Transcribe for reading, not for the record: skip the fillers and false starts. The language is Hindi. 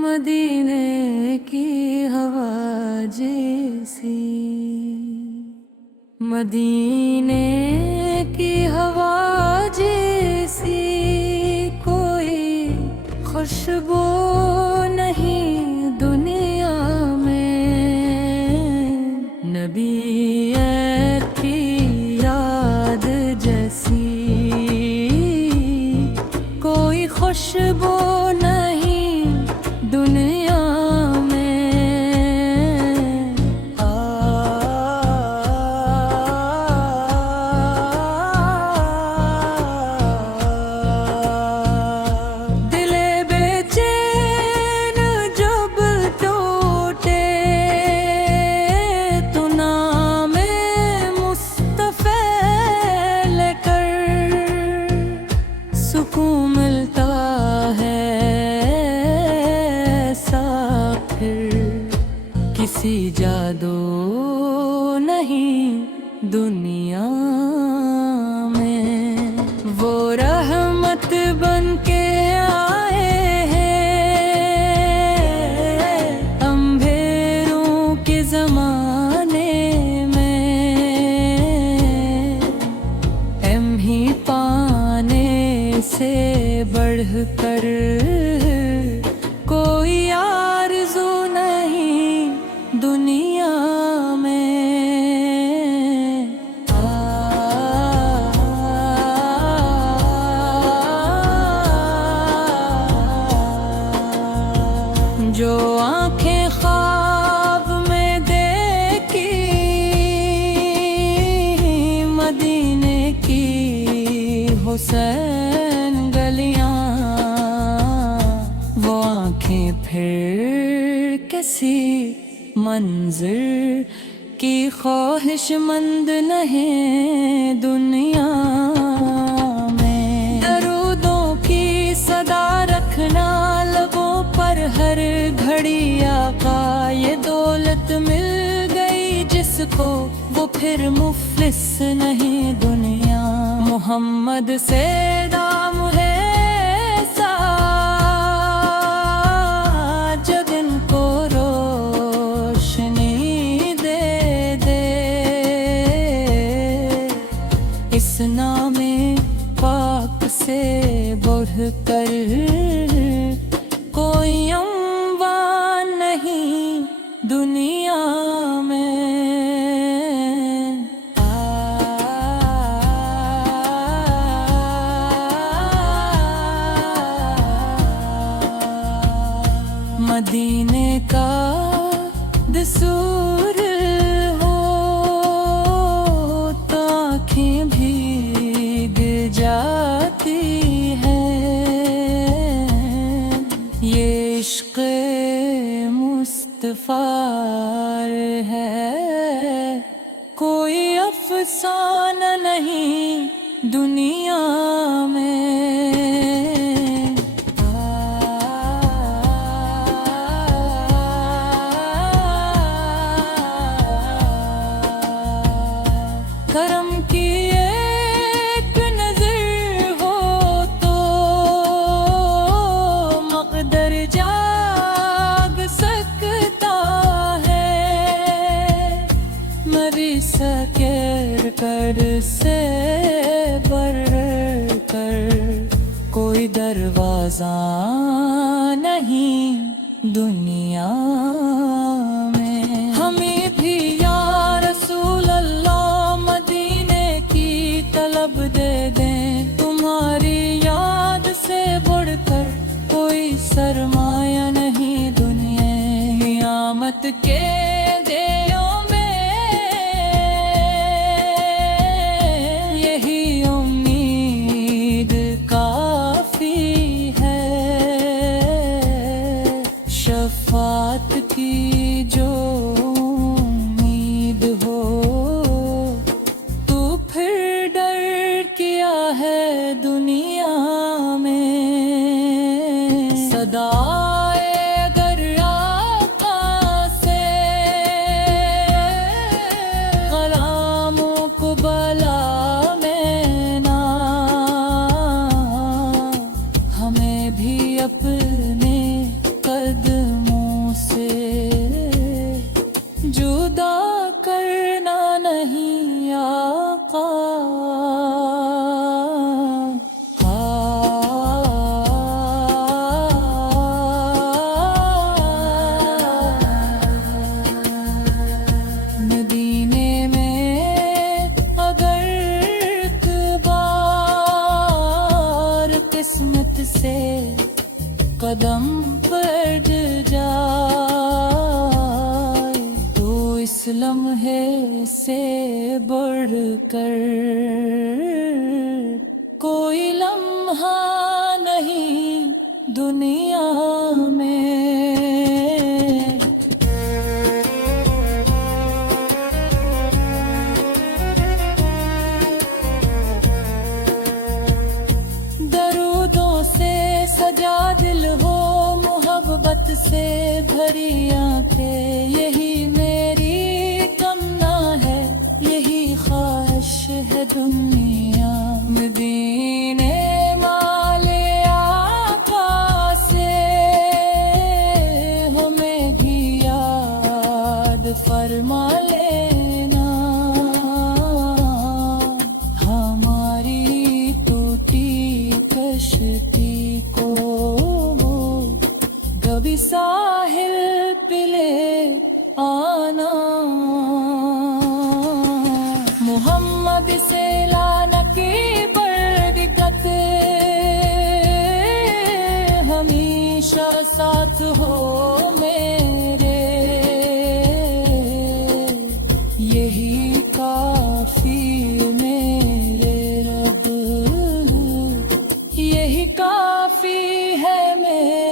मदीने की हवा जैसी, मदीने की हवा जैसी कोई खुशबू नहीं दुनिया में। नबी की याद जैसी कोई खुशबू नहीं दुनिया में। दिले बेचैन जब टूटे तो नामे मुस्तफ़ा लेकर सुकून मिलता है। किसी जादू नहीं दुनिया में। वो रहमत बन के आए हैं अंधेरों के ज़माने में। ही पाने से बढ़कर कोई आरज़ू नहीं दुनिया में। जो आँखें ख्वाब में देखी मदीने की हुसैन गलियां, वो आँखें फिर किसी मंज़िल की ख्वाहिशमंद नहीं दुनिया में। दरूदों की सदा रखना लबों पर हर घड़ी आका, ये दौलत मिल गई जिसको वो फिर मुफलिस नहीं दुनिया। मोहम्मद से दाम है इस नामे पाक से बढ़कर कोई अम्वान नहीं दुनिया में। मदीने का दसूर हो तो आँखें भीग जाती है। ये इश्क़ मुस्तफ़ा है, कोई अफ़साना नहीं दुनिया में। करम की एक नज़र हो तो मक़दर जाग सकता है। मरी सकेर कर से बढ़ कर कोई दरवाज़ा नहीं दुनिया में। हमें भी या रसूल अल्लाह मदीने की तलब दे दें। तुम्हारी याद से बढ़कर कोई सरमाया नहीं दुनिया। क़यामत के देरों में यही उम्मीद काफ़ी है। जुदा करना नहीं आका। मदीने में अगर बार किस्मत से कदम पड़ जाए तो इस लम्हे से बढ़कर कोई लम्हा नहीं दुनिया में। दरूदों से सजा दिल हो, मोहब्बत से भरी आंखें, यही मेरी तमन्ना है, यही ख्वाहिश है दुनिया। मदीने वाले आका से हमें भी याद फरमा लेना। हमारी टूटी कश्ती को कभी साहिल पे ले आना। मोहम्मद से लाना की बरकत हमेशा साथ हो मेरे, यही काफी मेरे रब, यही काफी है मेरे।